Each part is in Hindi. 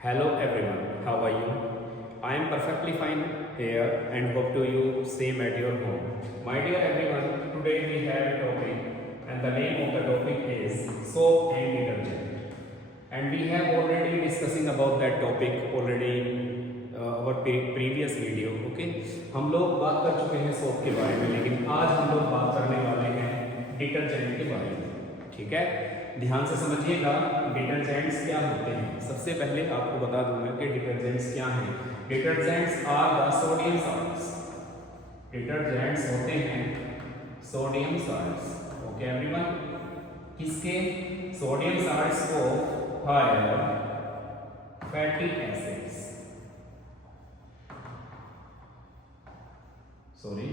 Hello everyone, how are you? I am perfectly fine here and hope to you same at your home. My dear everyone, today we have a topic and the name of the topic is soap and detergent. And we have already discussing about that topic already in our previous video, okay? हम लोग बात कर चुके हैं सोप के बारे में, लेकिन आज हम लोग बात करने वाले हैं डिटर्जेंट के बारे में, ठीक है? ध्यान से समझिएगा डिटर्जेंट्स क्या होते हैं। सबसे पहले आपको बता दूंगा कि डिटर्जेंट्स क्या हैं। Detergents are the sodium salts. Detergents होते हैं सोडियम सॉल्ट्स, ओके एवरीवन। किसके? सोडियम सॉल्ट्स को higher fatty acids, sorry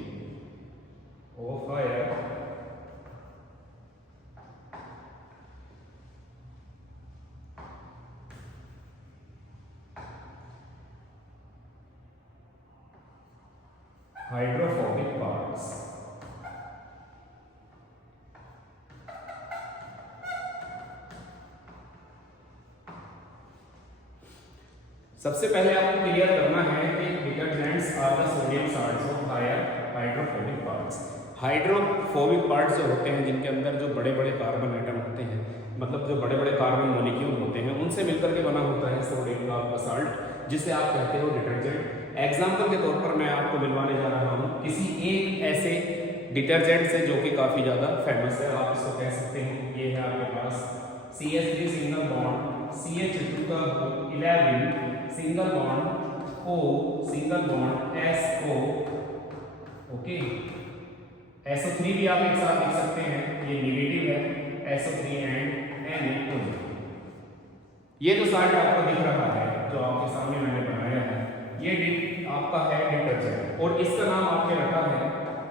of higher hydrophobic parts. सबसे पहले आपको क्लियर करना है कि detergents are the sodium salts of higher hydrophobic parts. Hydrophobic parts जो होते हैं जिनके अंदर जो बड़े बड़े कार्बन एटम होते हैं, मतलब जो बड़े बड़े कार्बन मॉलिक्यूल होते हैं, उनसे मिलकर के बना होता है सोडियम का साल्ट, जिसे आप कहते हो डिटर्जेंट। एग्जाम्पल के तौर पर मैं आपको मिलवाने जा रहा हूँ किसी एक ऐसे डिटर्जेंट से जो कि काफ़ी ज़्यादा फेमस है। आप इसको कह सकते हैं, ये है आपके पास CH3 सिंगल बॉन्ड CH2 का 11 single bond O single bond SO, okay. SO3 भी आप एक साथ लिख सकते हैं, ये नेगेटिव है, SO3 एंड Na। ये जो साल्ट आपको दिख रहा है, जो आपके सामने मैंने बनाया है, ये आपका है डिटर्जेंट, और इसका नाम आपने रखा है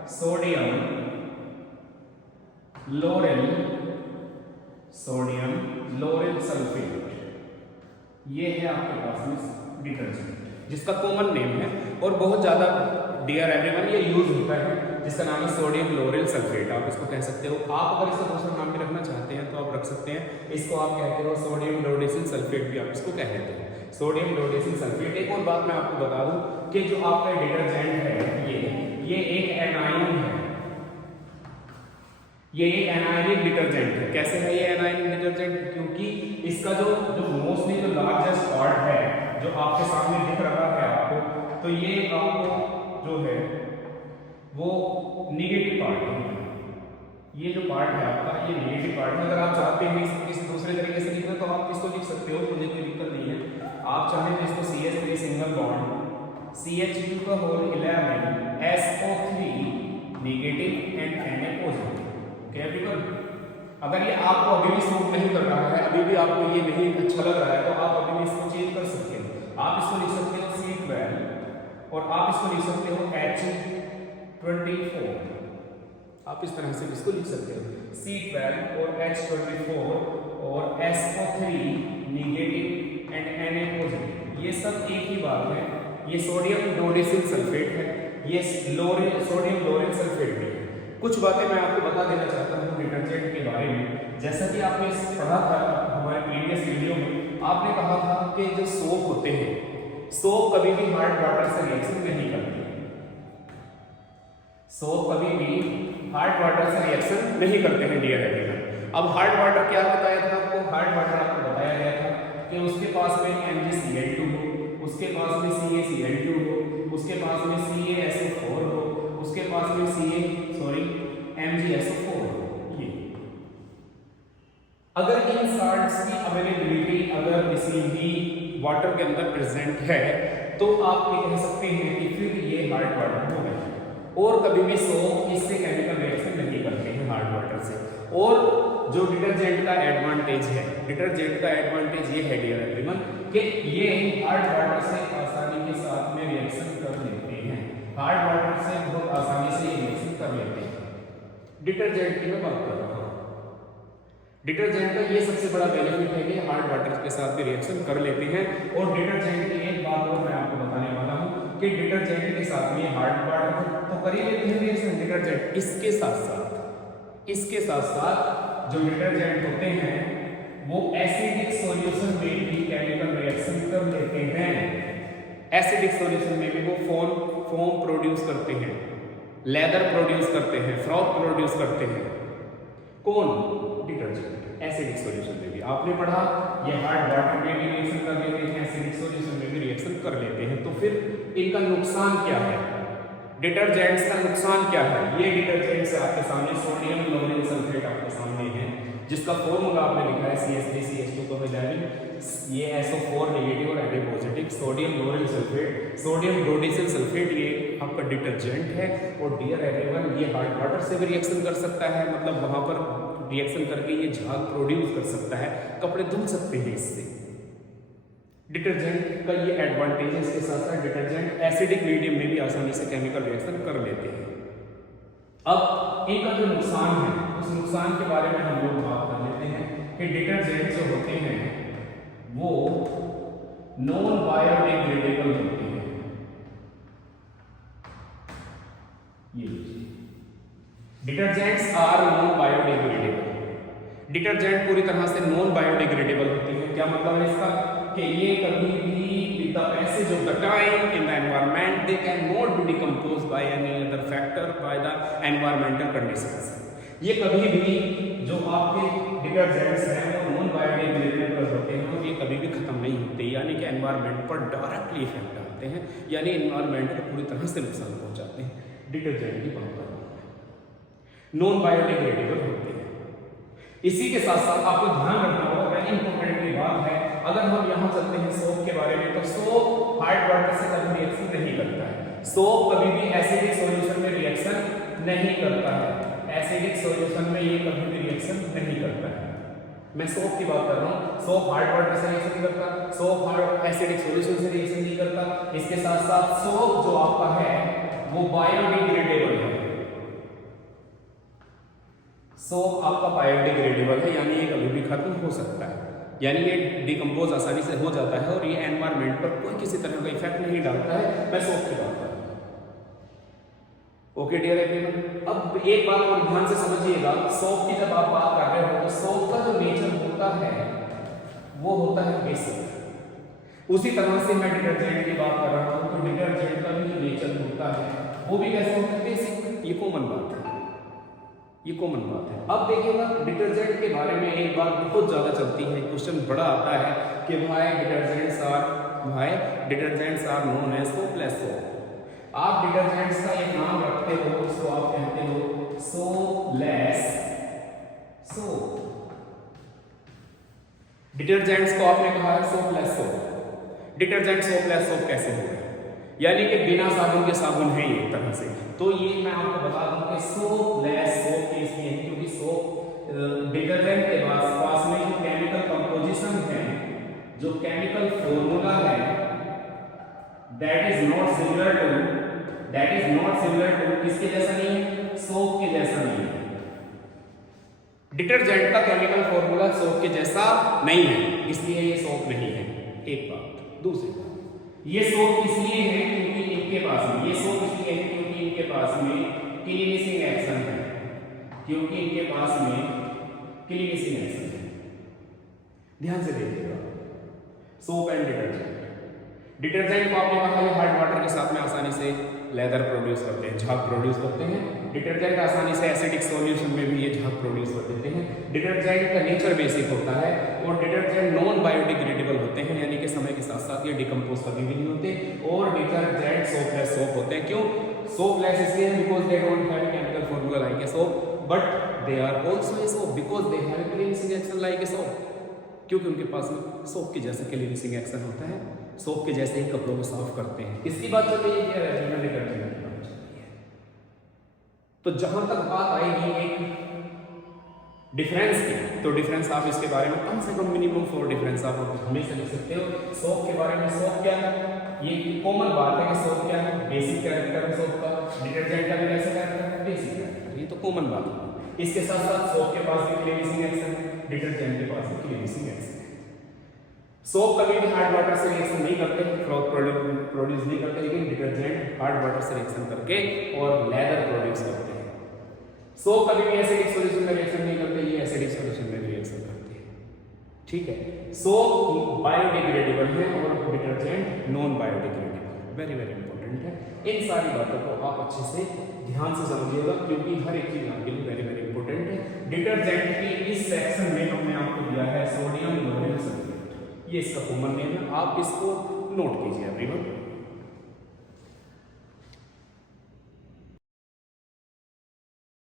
सोडियम लोरेल सल्फेट। ये है आपके पास में डिटर्जेंट, जिसका कॉमन नेम है और बहुत ज्यादा डियर एवरीवन ये यूज होता है, जिसका नाम है सोडियम लोरेल सल्फेट। आप इसको कह सकते हो। आप अगर इसका दूसरा नाम भी रखना चाहते हैं तो आप रख सकते हैं। इसको आप कहते हो सोडियम लोडेसिल सल्फेट भी आप इसको कह देते हैं, सोडियम लोडेसिल सल्फेट। एक और बात मैं आपको बता दूं कि जो आपका डिटर्जेंट है ये एक एनायन है, ये एक एनायनिक डिटर्जेंट है। कैसे है ये एनायनिक डिटर्जेंट? क्योंकि इसका जो मोस्टली जो लार्जेस्ट पार्ट है जो आपके सामने दिख रहा है आपको, तो ये आपको जो है वो निगेटिव पार्ट है। ये जो पार्ट है आपका, ये नेगेटिव पार्ट है। अगर आप चाहते हैं इसको किसी दूसरे तरीके से लिखना तो आप इसको लिख सकते हो, मुझे कोई दिक्कत नहीं है। आप चाहें तो इसको CH3 सिंगल बॉन्ड CH2 का whole 11 SO3 negative and Na positive, okay everyone. अगर ये आपको अभी भी सूट नहीं कर रहा है, अभी भी आपको ये नहीं अच्छा लग रहा है, तो आप अभी भी इसको चेंज कर सकते हो। आप इसको लिख सकते हो C12 और आप इसको लिख सकते हो H24। आप इस तरह से इसको लिख सकते हो, C12 और H24 और SO3 negative and Na positive. ये सब एक ही बात है। ये सोडियम लोडेसिल सल्फेट है, ये सोडियम लोरेल सल्फेट भी है। कुछ बातें मैं आपको बता देना चाहता हूँ डिटर्जेंट के बारे में। जैसा कि आपने पढ़ा था हमारे प्रीवियस वीडियो में, आपने कहा था कि जो सोप होते हैं, सोप कभी भी हार्ड वाटर से रिएक्शन नहीं करती। सोप कभी भी हार्ड वाटर से रिएक्शन नहीं करते हैं डियर एवरीवन। अब हार्ड वाटर क्या बताया था आपको? हार्ड वाटर आपको बताया गया था कि उसके पास में MgCl2 हो, उसके पास में CaCl2 हो, उसके पास में CaSO4 हो, उसके पास में MgSO4 हो। ये अगर इन साल्ट्स की अवेलेबिलिटी अगर किसी भी वाटर के अंदर प्रेजेंट है तो आप ये कह सकते हैं कि फिर ये हार्ड वाटर हो गया। और कभी भी सोप इससे केमिकल रिएक्शन नहीं करते हैं हार्ड वाटर से। और जो डिटर्जेंट का एडवांटेज है, डिटर्जेंट का एडवांटेज ये है डियर एवरीवन कि ये हार्ड वाटर से आसानी के साथ में रिएक्शन कर लेते हैं। हार्ड वाटर से बहुत आसानी से ये रिएक्शन कर लेते हैं। डिटर्जेंट की मैं बात कर रहा हूँ। डिटर्जेंट का ये सबसे बड़ा बेनिफिट है कि हार्ड वाटर के साथ भी रिएक्शन कर लेते हैं। और डिटर्जेंट की एक बात और मैं आपको बताने वाला हूँ कि डिटर्जेंट के साथ में हार्ड वाटर तो कर ही लेते हैं रिएक्शन डिटर्जेंट। इसके साथ साथ जो डिटर्जेंट होते हैं वो एसिडिक सॉल्यूशन में भी केमिकल रिएक्शन कर एसिडिक सॉल्यूशन में भी वो फोम प्रोड्यूस करते हैं, लेदर प्रोड्यूस करते हैं, फ्रॉथ प्रोड्यूस करते हैं। कौन? डिटर्जेंट। एसिडिक सॉल्यूशन में भी आपने पढ़ा ये हार्ड वाटर में भी रिएक्शन कर लेते हैं, एसिडिक सॉल्यूशन में भी रिएक्शन कर लेते हैं। तो फिर इनका नुकसान क्या है? डिटर्जेंट्स का नुकसान क्या है? ये डिटर्जेंट्स आपके सामने सोडियम क्लोरीन सल्फेट आपके सामने है, जिसका फॉर्मूला आपने लिखा है CH3CH2 को मिलाकर ये SO4 नेगेटिव और Na positive, sodium lauryl sulphate, sodium ब्रोडिसिल सल्फेट, ये आपका डिटर्जेंट है। और डियर एवरीवन, ये हार्ड वाटर से भी रिएक्शन कर सकता है, मतलब वहां पर रिएक्शन करके ये झाग प्रोड्यूस कर सकता है, कपड़े धुल सकते हैं इससे। डिटर्जेंट का ये एडवांटेजेस के साथ साथ डिटर्जेंट एसिडिक मीडियम में भी आसानी से केमिकल रिएक्शन कर लेते हैं। अब इनका जो नुकसान है, उस नुकसान के बारे में हम लोग बात कर लेते हैं कि डिटर्जेंट जो होते हैं वो नॉन बायोडिग्रेडेबल होते हैं। ये detergents are non biodegradable. Detergent पूरी तरह से नॉन बायोडिग्रेडेबल होती है। क्या मतलब है इसका? कि ये कभी भी with the passage of the time in the environment they can not be decompose by any other factor by the environmental conditions. ये कभी भी जो आपके डिटर्जेंट्स हैं वो नॉन बायोडिग्रेडेबल होते हैं और ये कभी भी खत्म नहीं होते, यानी कि एनवायरनमेंट पर डायरेक्टली इफेक्ट डालते हैं, यानी एनवायरनमेंट को पूरी तरह से नुकसान पहुंचाते हैं। डिटर्जेंट की बात करें नॉन बायोडिग्रेडेबल होते हैं। इसी के साथ साथ आपको ध्यान रखना होगा, वेरी इंपॉर्टेंट की बात है, अगर हम यहाँ चलते हैं सोप के बारे में, तो सोप हार्ड वाटर से कभी रिएक्शन नहीं करता है। सोप कभी भी एसिडिक सॉल्यूशन में रिएक्शन नहीं करता है, एसिडिक सॉल्यूशन में ये कभी भी रिएक्शन नहीं करता है। मैं सोप की बात कर रहा हूँ, सोप हार्ड वाटर से रिएक्शन नहीं करता, सोप हार्ड एसिडिक सॉल्यूशन से रिएक्शन नहीं करता। इसके साथ साथ सोप जो आपका है वो बायोडिग्रेडेबल है। सोप आपका बायोडिग्रेडेबल है, यानी ये कभी भी खत्म हो सकता है, यानी ये डिकम्पोज आसानी से हो जाता है और ये एनवायरनमेंट पर कोई किसी तरह का इफेक्ट नहीं डालता है। मैं सोप की बात कर रहा हूँ। ओके डियर एवरीवन, अब एक बात और ध्यान से समझिएगा, सोप की जब आप बात कर रहे हो तो सोप का जो नेचर होता है वो होता है बेसिक। उसी तरह से मैं डिटर्जेंट की बात कर रहा हूँ तो डिटर्जेंट का भी जो नेचर होता है वो भी कैसे होता है? बेसिक। ये कॉमन बात है, ये कॉमन बात है। अब देखिएगा डिटर्जेंट के बारे में एक बात बहुत ज़्यादा चलती है, क्वेश्चन बड़ा आता है कि भाई detergents are known as soapless soap. आप डिटर्जेंट्स का एक नाम रखते हो, उसको आप कहते हो सोपलेस सोप। डिटर्जेंट्स को आपने कहा है सोपलेस सोप। डिटर्जेंट सोपलेस सोप कैसे हो गया? यानी कि बिना साबुन के साबुन है ये एक तरह से। तो ये मैं आपको बता दूं कि सोपलेस सोप के इसलिए है क्योंकि सोप डिटर्जेंट के पास में जो केमिकल कंपोजिशन है, जो केमिकल फॉर्मूला है, that is not similar to किसके जैसा नहीं है? सोप के जैसा नहीं है। डिटर्जेंट का केमिकल फॉर्मूला सोप के जैसा नहीं है, इसलिए ये सोप नहीं है। एक बात। दूसरी बात, ये सोप इसलिए है क्योंकि इनके पास में, ये सोप इसलिए है क्योंकि इनके पास में क्लीनिशिंग एक्शन है, क्योंकि इनके पास में क्लीनिशिंग एक्शन है। ध्यान से देखिएगा, सोप एंड डिटर्जेंट को आपने कहा है हार्ड वाटर के साथ में आसानी से लेदर प्रोड्यूस करते हैं, झाग प्रोड्यूस करते हैं। डिटर्जेंट आसानी से एसिडिक सॉल्यूशन में भी ये झाग प्रोड्यूस कर देते हैं। डिटर्जेंट का नेचर बेसिक होता है और डिटर्जेंट नॉन बायोडिग्रेडेबल होते हैं, यानी कि समय के साथ साथ ये डिकम्पोज कभी भी नहीं होते। और डिटर्जेंट सोपलेस सोप होते हैं। क्यों सोपलेस? इसलिए because they don't have chemical formula like a soap, but they are also a soap because they have cleansing action like a soap, क्योंकि उनके पास में सोप के जैसा क्लीनिशिंग एक्शन होता है, सोप के जैसे ही कपड़ों को साफ करते हैं। इसकी बात चल रही है रेजिनल डिटर्जेंट की बात चल रही है। तो जहां तक बात आएगी एक डिफरेंस की, तो डिफरेंस आप इसके बारे में कम से कम मिनिमम 4 डिफरेंस आप हमेशा लिख सकते हो। सोप के बारे में, सोप क्या है? ये कॉमन बात है कि सोप क्या है? बेसिक कैरेक्टर है सोप का। डिटर्जेंट का भी कैसा कैरेक्टर है? Basic character. ये तो कॉमन बात है। इसके साथ साथ सोप के पास भी क्लीनिशिंग एक्शन है, डिटर्जेंट के पास भी क्लीनिशिंग एक्शन है। सोप कभी भी हार्ड वाटर से रिएक्शन नहीं करते, फ्रॉथ प्रोड्यूस नहीं करते, लेकिन डिटर्जेंट हार्ड वाटर से रिएक्शन करके और लेदर प्रोड्यूस करते हैं। सोप कभी भी एसिडिक सॉल्यूशन में रिएक्शन नहीं करते, ये एसिडिक सॉल्यूशन में रिएक्शन करते हैं। ठीक है, सोप बायोडिग्रेडेबल है और detergent non biodegradable. Very very important है। इन सारी बातों को आप अच्छे से ध्यान से समझिएगा, क्योंकि हर एक चीज आपके लिए वेरी वेरी इंपॉर्टेंट है। डिटर्जेंट के इस सेक्शन में हमने आपको दिया है सोडियम लोरेन सल्फेट, ये इसका कॉमन नेम है, आप इसको नोट कीजिए एवरीवन।